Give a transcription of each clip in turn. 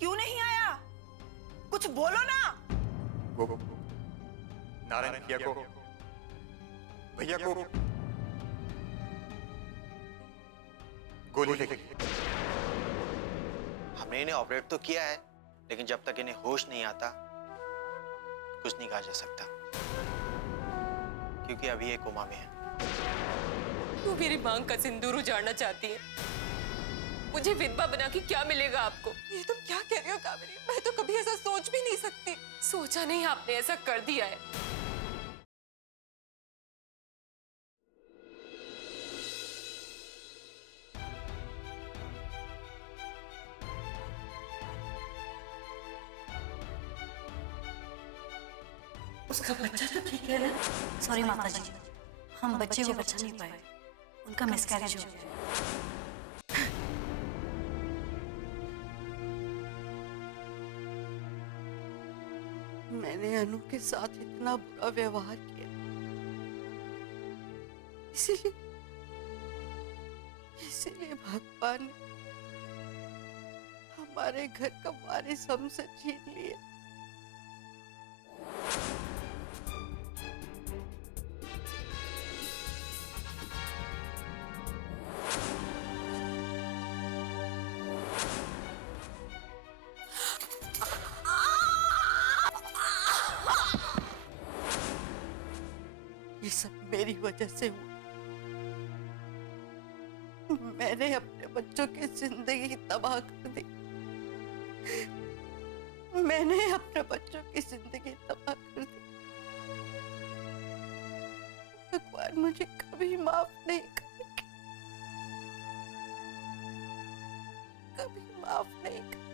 क्यों नहीं आया? कुछ बोलो ना। वो नारायण भैया को गोली लगी। हमने इन्हें ऑपरेट तो किया है, लेकिन जब तक इन्हें होश नहीं आता कुछ नहीं कहा जा सकता, क्योंकि अभी ये कोमा में है। तू मेरी मांग का सिंदूर उजाड़ना चाहती है? मुझे विधवा बना के क्या मिलेगा आपको? ये तुम क्या कह रही हो कावेरी? मैं तो कभी ऐसा सोच भी नहीं सकती। सोचा नहीं, आपने ऐसा कर दिया है। उसका बच्चा तो ठीक है ना? सॉरी माता जी, हम बच्चे को बचा नहीं पाए, उनका मिसकैरेज हो गया। मैंने अनु के साथ इतना बुरा व्यवहार किया, इसीलिए भगवान ने हमारे घर का वारिस हमसे छीन लिया। ये सब मेरी वजह से हुआ। मैंने अपने बच्चों की जिंदगी तबाह कर दी। मैंने अपने बच्चों की जिंदगी तबाह कर दी। भगवान मुझे कभी माफ नहीं करेंगे, कभी माफ नहीं करेंगे।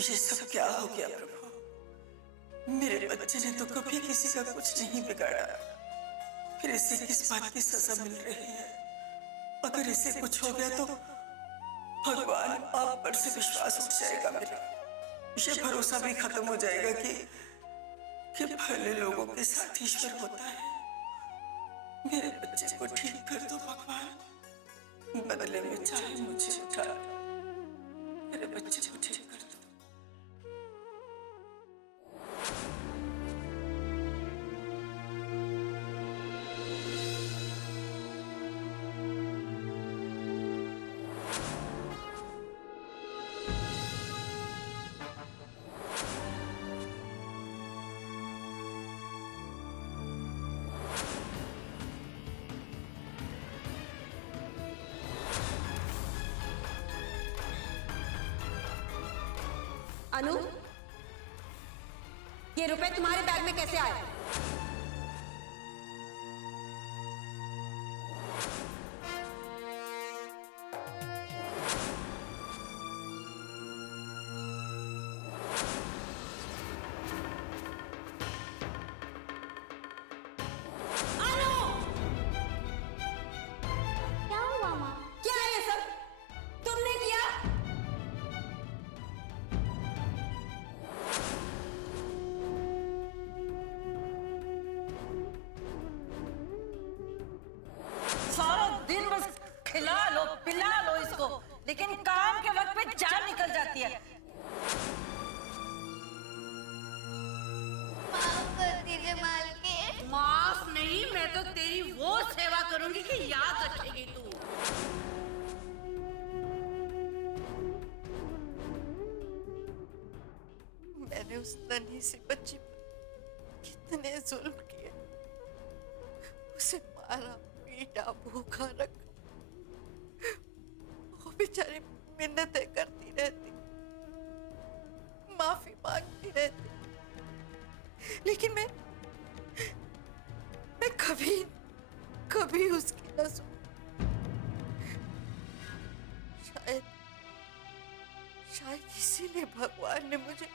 ये सब क्या हो गया प्रभु? मेरे बच्चे ने तो कभी किसी का कुछ नहीं बिगाड़ा, फिर इसे किस बात की सजा मिल रही है? अगर इसे कुछ हो गया तो भगवान आप पर से विश्वास उठ जाएगा मेरा। ये भरोसा भी खत्म हो जाएगा कि भले लोगों के साथ ईश्वर होता है। मेरे बच्चे को ठीक कर दो भगवान, बदले में चाहे मुझे उठा, मेरे बच्चे को ठीक कर दो। अनु, ये रुपए तुम्हारे बैग में कैसे आए? अनु! क्या हुआ माँ? क्या है ये सब? तुमने किया? सारा दिन बस खिला लो पिला लो इसको, लेकिन काम के वक्त पे जान निकल जाती है। माफ कर दीजिए मालकिन। माफ नहीं, मैं तो तेरी वो सेवा करूंगी कि याद रखेगी तू। मैंने उस नन्ही सी बच्ची पर कितने जुल्म किए, उसे मारा पीटा भूखा रखा। वो बेचारी मिन्नतें करती रहती, माफी मांगती रहती, लेकिन मैं कभी उसकी न सुनी। शायद इसीलिए भगवान ने मुझे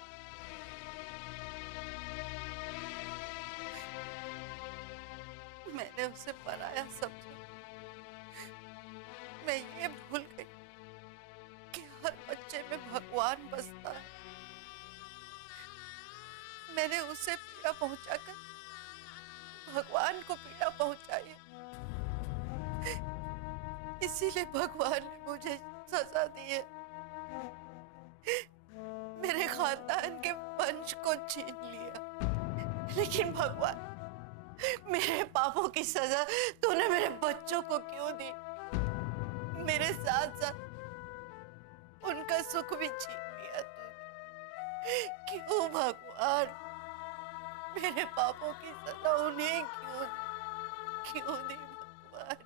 मैंने उसे पराया समझा। मैं ये भूल गई कि हर बच्चे में भगवान बसता है। मैंने उसे पीड़ा पहुंचाकर भगवान को पीड़ा पहुंचाई है। इसीलिए भगवान ने मुझे सजा दी है। मेरे खानदान के वंश को छीन लिया, लेकिन भगवान मेरे पापों की सजा तूने मेरे बच्चों को क्यों दी? मेरे साथ साथ उनका सुख भी छीन लिया तूने। क्यों भगवान? मेरे पापों की सजा उन्हें क्यों दी भगवान?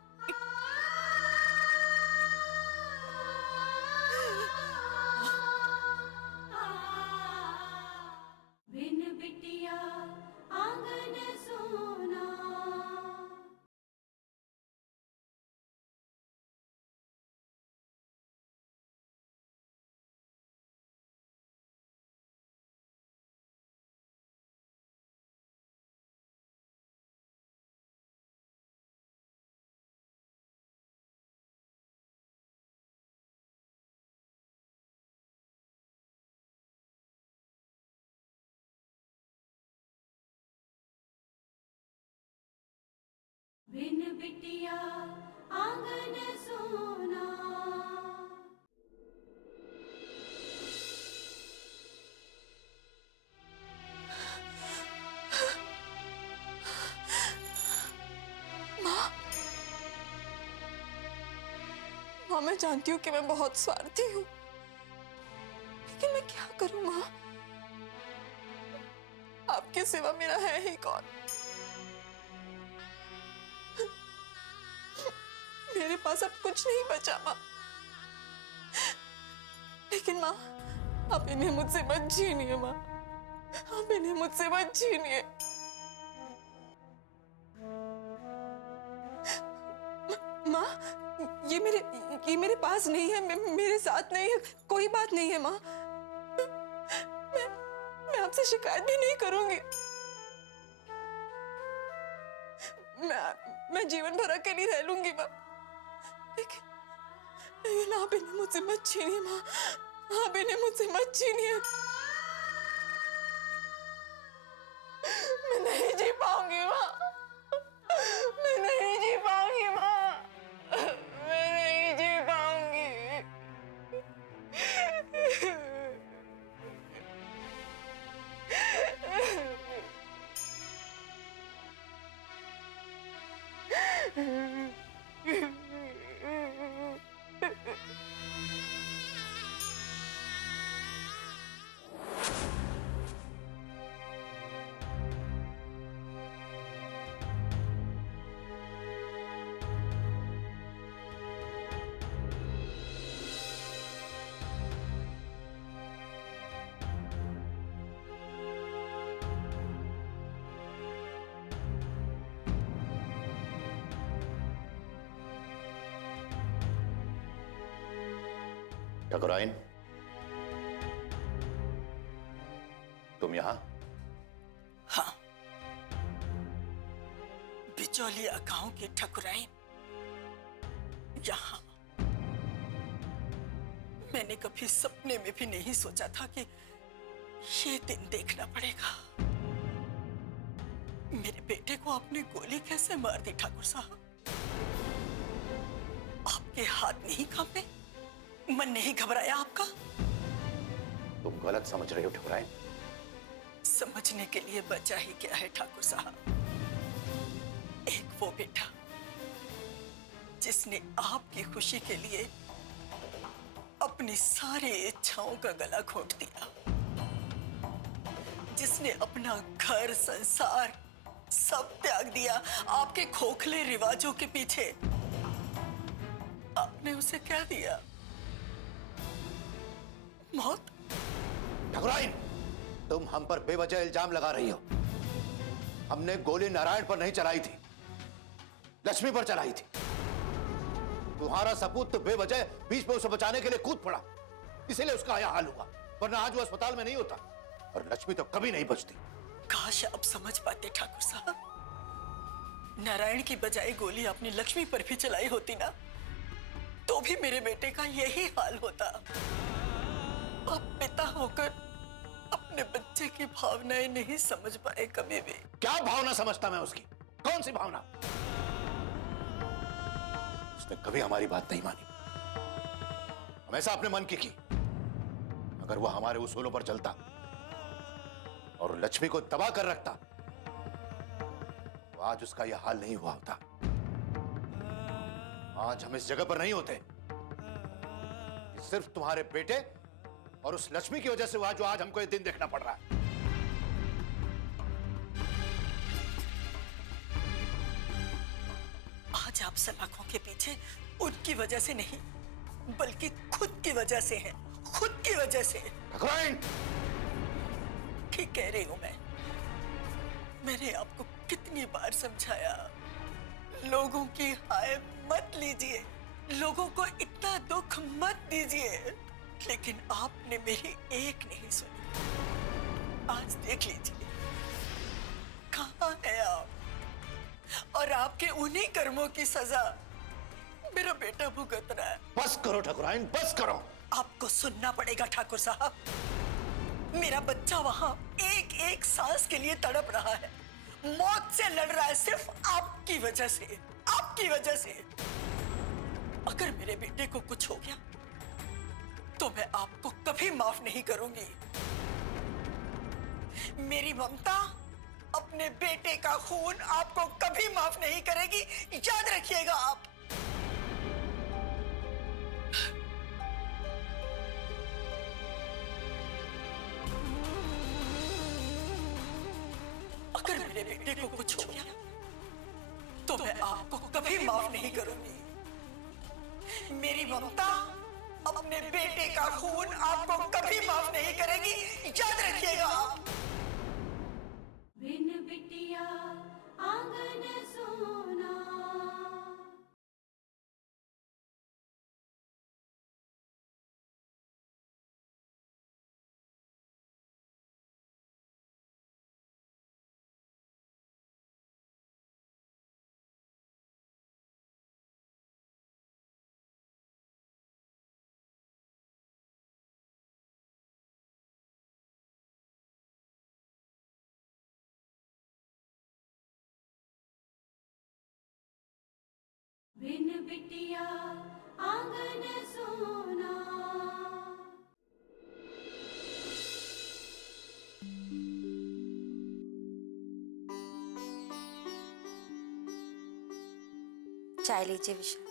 बिन बिटिया आंगन सोना। बिन बिटिया आंगन सोना। माँ, मैं जानती हूँ कि मैं बहुत स्वार्थी हूँ, लेकिन मैं क्या करूँ माँ? आपके सिवा मेरा है ही कौन? मेरे पास अब कुछ नहीं बचा माँ। लेकिन माँ, आप इन्हें मुझसे मत छीनिए माँ, आप इन्हें मुझसे मत छीनिए। माँ, ये मेरे पास नहीं है, मेरे साथ नहीं है, कोई बात नहीं है माँ। मैं आपसे शिकायत भी नहीं करूंगी। मैं जीवन भर अकेली रह लूंगी माँ, लेकिन आप इन्हें मुझसे मत छीनिए माँ, आप इन्हें मुझसे मत छीनिए। मैं नहीं जी पाऊंगी माँ, मैं नहीं जी पाऊंगी माँ, मैं नहीं जी पाऊंगी। ठकुराइन, तुम यहां? हाँ, बिचौलिया गांव के ठकुराइन यहाँ। मैंने कभी सपने में भी नहीं सोचा था कि ये दिन देखना पड़ेगा। मेरे बेटे को आपने गोली कैसे मार दी ठाकुर साहब? आपके हाथ नहीं कांपे? मन नहीं घबराया आपका? तुम गलत समझ रहे हो ठकुराइन। समझने के लिए बचा ही क्या है ठाकुर साहब? एक वो बेटा जिसने आपकी खुशी के लिए अपनी सारी इच्छाओं का गला घोंट दिया, जिसने अपना घर संसार सब त्याग दिया आपके खोखले रिवाजों के पीछे, आपने उसे क्या दिया? मौत? ठाकुराइन, तुम हम पर बेवजह इल्जाम लगा रही हो। हमने गोली नारायण पर नहीं चलाई थी, लक्ष्मी पर चलाई थी। तुम्हारा सपूत तो बेवजह बीच में उसे बचाने के लिए कूद पड़ा, इसीलिए उसका यह हाल हुआ, वरना आज वो अस्पताल में नहीं होता। और लक्ष्मी तो कभी नहीं बचती। काश आप समझ पाते ठाकुर साहब। नारायण की बजाय गोली आपने लक्ष्मी पर भी चलाई होती ना, तो भी मेरे बेटे का यही हाल होता। आप पिता होकर अपने बच्चे की भावनाएं नहीं समझ पाए कभी भी। क्या भावना समझता मैं उसकी? कौन सी भावना? उसने कभी हमारी बात नहीं मानी, हमेशा अपने मन की। अगर वो हमारे उसूलों पर चलता और लक्ष्मी को दबा कर रखता तो आज उसका यह हाल नहीं हुआ होता। आज हम इस जगह पर नहीं होते कि सिर्फ तुम्हारे बेटे और उस लक्ष्मी की वजह से हुआ जो आज हमको ये दिन देखना पड़ रहा है। आज आप सलाखों के पीछे उनकी वजह से नहीं, बल्कि खुद की वजह से हैं। खुद की वजह से। ठीक कह रही हूं मैं। मैंने आपको कितनी बार समझाया, लोगों की हाय मत लीजिए, लोगों को इतना दुख मत दीजिए, लेकिन आपने मेरी एक नहीं सुनी। आज देख लीजिए कहां है आप, और आपके उन्हीं कर्मों की सजा मेरा बेटा भुगत रहा है। बस करो ठाकुराइन, बस करो। आपको सुनना पड़ेगा ठाकुर साहब। मेरा बच्चा वहां एक एक सांस के लिए तड़प रहा है, मौत से लड़ रहा है, सिर्फ आपकी वजह से। आपकी वजह से। अगर मेरे बेटे को कुछ हो गया तो मैं आपको कभी माफ नहीं करूंगी। मेरी ममता, अपने बेटे का खून आपको कभी माफ नहीं करेगी, याद रखिएगा आप। अगर मेरे बेटे को कुछ हो गया तो मैं आपको कभी माफ नहीं करूंगी। मेरी ममता, अपने बेटे का खून आपको कभी माफ नहीं करेगी, याद रखिएगा आप। बिन बिटिया आंगन सोना। बिन बिटिया आंगन सोना। चाय लीजिए विशाल।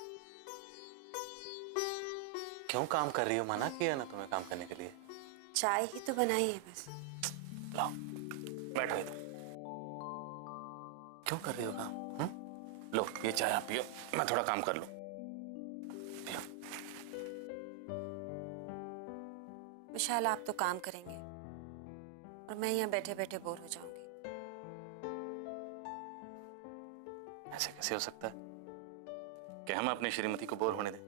क्यों काम कर रही हो? मना किया ना तुम्हें काम करने के लिए। चाय ही तो बनाई है बस। लाओ, बैठो इधर। क्यों कर रही हो काम? लो ये चाय आप पियो, मैं थोड़ा काम कर लूं। पियो। विशाल, आप तो काम करेंगे और मैं यहाँ बैठे बैठे बोर हो जाऊंगी। ऐसे कैसे हो सकता है कि हम अपनी श्रीमती को बोर होने दें?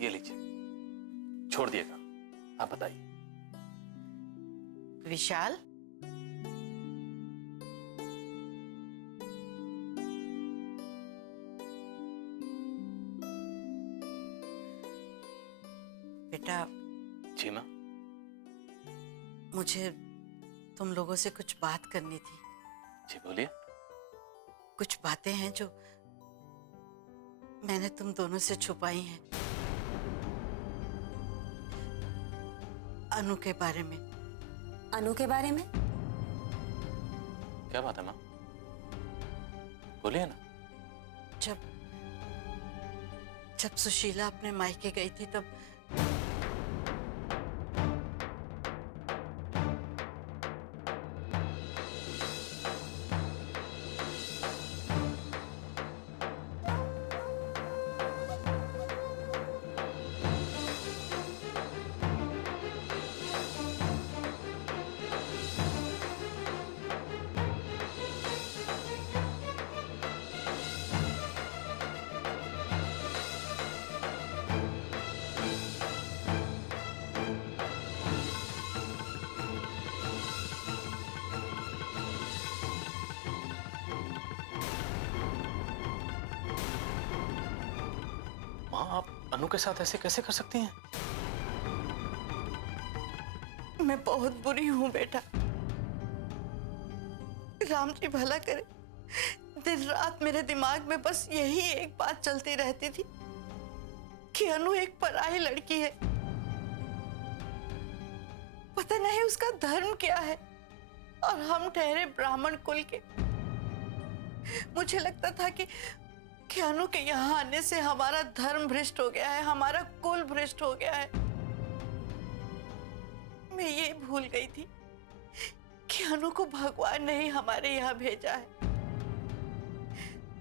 ये लीजिए, छोड़ दिएगा। आप बताइए। विशाल, बेटा। जी माँ। मुझे तुम लोगों से कुछ बात करनी थी। जी बोलिए। कुछ बातें हैं जो मैंने तुम दोनों से छुपाई हैं। अनु के बारे में। अनु के बारे में? क्या बात है माँ? बोलिए ना। जब सुशीला अपने मायके गई थी तब अनु के साथ ऐसे कैसे कर सकती हैं? मैं बहुत बुरी हूं बेटा। राम जी भला करे, दिन रात मेरे दिमाग में बस यही एक बात चलती रहती थी कि अनु एक पराई लड़की है। पता नहीं उसका धर्म क्या है, और हम ठहरे ब्राह्मण कुल के। मुझे लगता था कि अनु के यहाँ आने से हमारा धर्म भ्रष्ट हो गया है, हमारा कुल भ्रष्ट हो गया है। मैं ये भूल गई थी कि अनु को भगवान ने ही हमारे यहाँ भेजा है।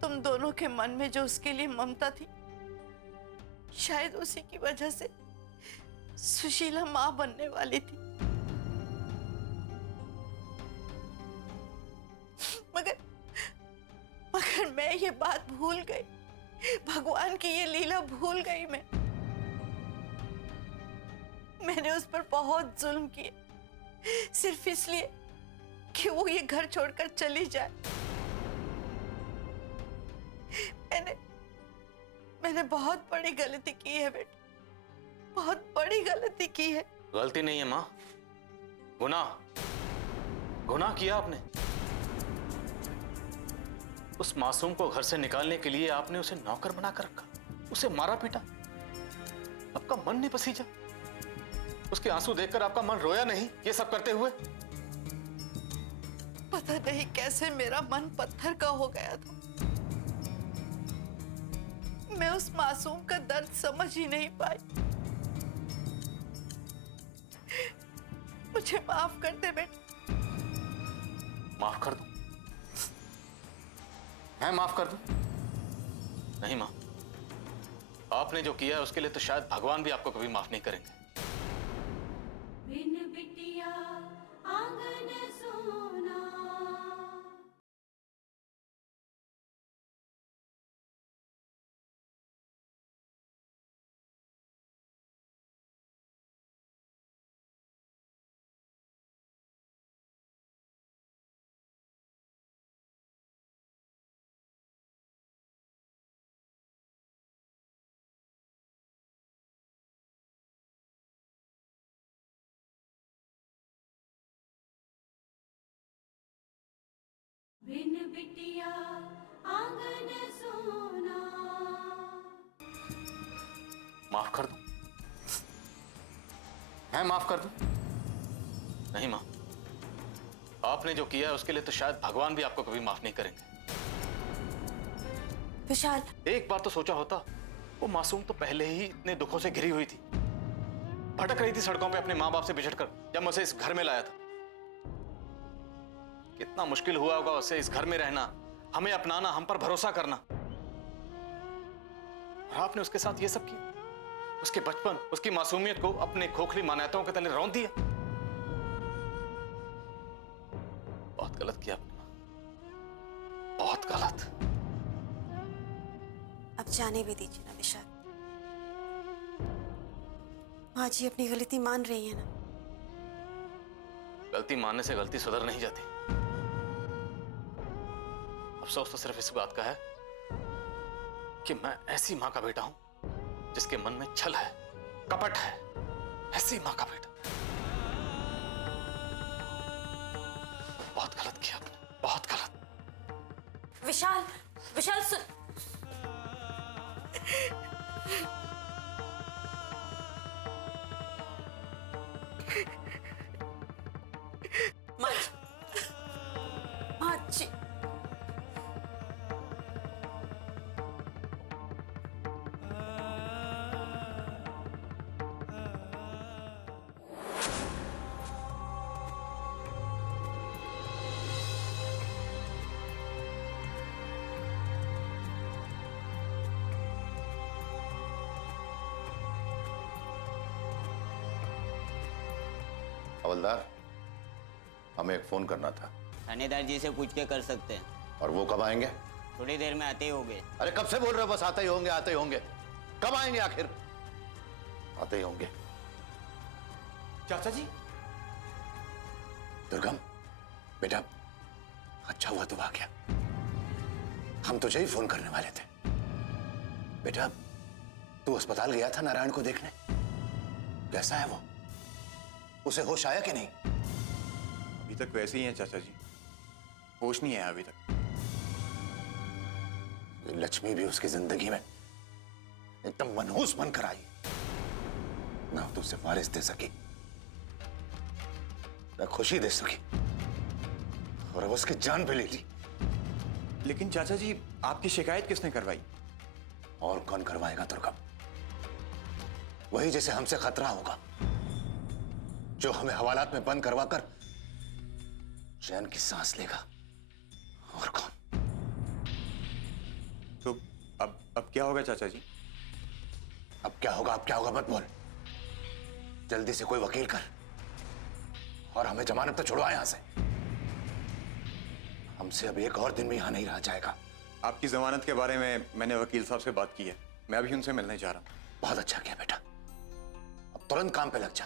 तुम दोनों के मन में जो उसके लिए ममता थी, शायद उसी की वजह से सुशीला मां बनने वाली थी। मगर मैं ये बात भूल गई, भगवान की ये लीला भूल गई। मैंने उस पर बहुत जुल्म किए, सिर्फ इसलिए कि वो ये घर छोड़कर चली जाए। मैंने बहुत बड़ी गलती की है बेटा, बहुत बड़ी गलती की है। गलती नहीं है माँ, गुनाह किया आपने। उस मासूम को घर से निकालने के लिए आपने उसे नौकर बनाकर रखा, उसे मारा पीटा। आपका मन नहीं पसीजा? उसके आंसू देखकर आपका मन रोया नहीं ये सब करते हुए? पता नहीं कैसे मेरा मन पत्थर का हो गया था। मैं उस मासूम का दर्द समझ ही नहीं पाई। मुझे माफ कर दे बेटा। माफ कर दूं? मैं माफ कर दूं? नहीं मां, आपने जो किया है उसके लिए तो शायद भगवान भी आपको कभी माफ नहीं करेंगे। बिन बिटिया आंगन सोना। बिन बिटिया आंगन सोना। माफ कर दूं? मैं माफ कर दूं? नहीं मां, आपने जो किया है उसके लिए तो शायद भगवान भी आपको कभी माफ नहीं करेंगे। विशाल, एक बार तो सोचा होता, वो मासूम तो पहले ही इतने दुखों से घिरी हुई थी, भटक रही थी सड़कों पे अपने माँ बाप से बिछड़कर, जब मैं उसे इस घर में लाया था। कितना मुश्किल हुआ होगा उसे इस घर में रहना, हमें अपनाना, हम पर भरोसा करना। और आपने उसके साथ ये सब किया, उसके बचपन, उसकी मासूमियत को अपने खोखली मान्यताओं के तले रौंद दिया। बहुत गलत किया आपने, बहुत गलत। अब जाने भी दीजिए ना विशाल। माँ जी अपनी गलती मान रही है ना। गलती मानने से गलती सुधर नहीं जाती। अफसोस तो सिर्फ इस बात का है कि मैं ऐसी मां का बेटा हूं जिसके मन में छल है, कपट है। ऐसी मां का बेटा। बहुत गलत किया आपने, बहुत गलत। विशाल, विशाल सुन। माँ जी, हवलदार, हमें एक फोन करना था। थानेदार जी से पूछ के कर सकते हैं। और वो कब आएंगे? थोड़ी देर में आते ही होंगे। अरे कब से बोल रहे हो? बस आते ही होंगे, आते ही होंगे। कब आएंगे आखिर? आते ही होंगे। चाचा जी, दुर्गम बेटा, अच्छा हुआ तुम आ गया। हम तुझे ही फोन करने वाले थे। बेटा, तू अस्पताल गया था नारायण को देखने? कैसा है वो? उसे होश आया कि नहीं? अभी तक वैसे ही है चाचा जी, होश नहीं आया अभी तक। लक्ष्मी भी उसकी जिंदगी में एकदम मनहूस बनकर आई, ना तो उसे वारिस दे सकी, ना खुशी दे सकी, और अब उसकी जान भी ले ली। लेकिन चाचा जी, आपकी शिकायत किसने करवाई? और कौन करवाएगा दुर्गम? वही जैसे हमसे खतरा होगा, जो हमें हवालात में बंद करवाकर चैन की सांस लेगा। और कौन? तो अब क्या होगा चाचा जी? अब क्या होगा मत बोल। जल्दी से कोई वकील कर और हमें जमानत तो छुड़वा यहां से। हमसे अब एक और दिन भी यहां नहीं रहा जाएगा। आपकी जमानत के बारे में मैंने वकील साहब से बात की है, मैं अभी उनसे मिलने जा रहा हूं। बहुत अच्छा किया बेटा, अब तुरंत काम पे लग जा।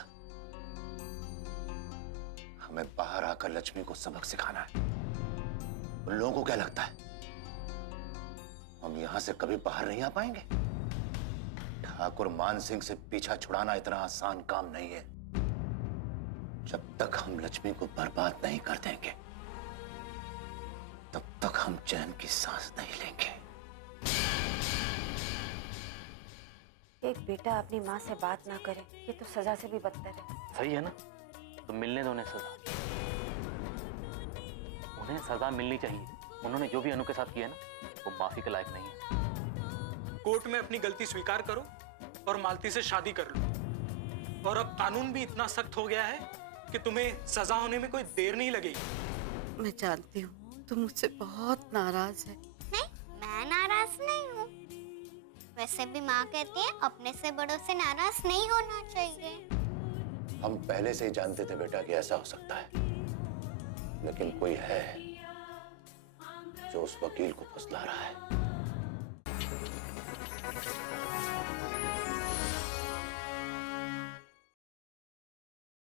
हमें बाहर आकर लक्ष्मी को सबक सिखाना है। उन लोगों को क्या लगता है हम यहां से कभी बाहर नहीं आ पाएंगे? ठाकुर मान सिंह से पीछा छुड़ाना इतना आसान काम नहीं है। जब तक हम लक्ष्मी को बर्बाद नहीं कर देंगे, तब तक हम चैन की सांस नहीं लेंगे। एक बेटा अपनी माँ से बात ना करे, ये तो सजा से भी बदतर है। सही है ना, तो मिलने दो उन्हें सजा। उन्हें सजा मिलनी चाहिए। उन्होंने जो भी अनु के साथ किया ना, वो माफी के लायक नहीं है। कोर्ट में अपनी गलती स्वीकार करो और मालती से शादी कर लो। और अब कानून भी इतना सख्त हो गया है कि तुम्हें सजा होने में कोई देर नहीं लगेगी। मैं जानती हूँ तुम मुझसे बहुत नाराज है। नहीं, मैं नाराज नहीं हूँ। वैसे भी माँ कहती है अपने से बड़ों से नाराज नहीं होना चाहिए। हम पहले से ही जानते थे बेटा कि ऐसा हो सकता है, लेकिन कोई है जो उस वकील को फुसला रहा है।